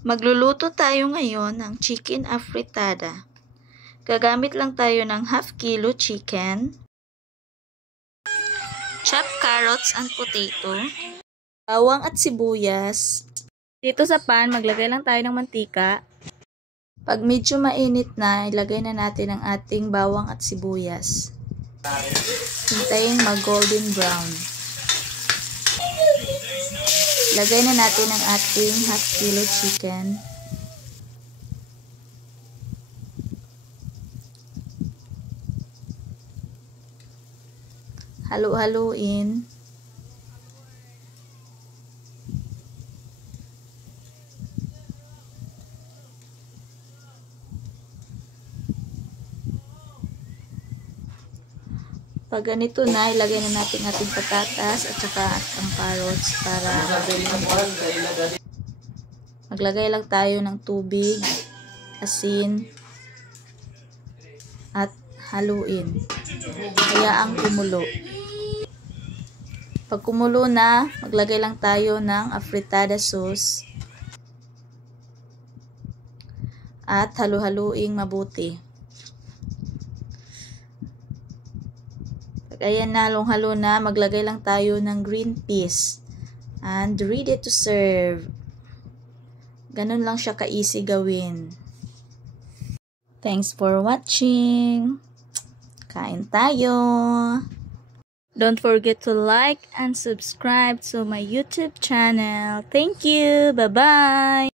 Magluluto tayo ngayon ng chicken afritada. Gagamit lang tayo ng half kilo chicken, chopped carrots and potato, bawang at sibuyas. Dito sa pan, maglagay lang tayo ng mantika. Pag medyo mainit na, ilagay na natin ang ating bawang at sibuyas. Hintayin mag-golden brown. Lagay na natin ang ating half kilo chicken. Halu-haluin. Pag ganito na, ilagay na natin ating patatas at saka ang carrots para maglagay lang tayo ng tubig, asin, at haluin. Hayaang kumulo. Pag kumulo na, maglagay lang tayo ng afritada sauce at halu-haluing mabuti. Ayan na, halong-halo na, maglagay lang tayo ng green peas. And ready to serve. Ganun lang siya ka-easy gawin. Thanks for watching. Kain tayo. Don't forget to like and subscribe to my YouTube channel. Thank you. Bye-bye.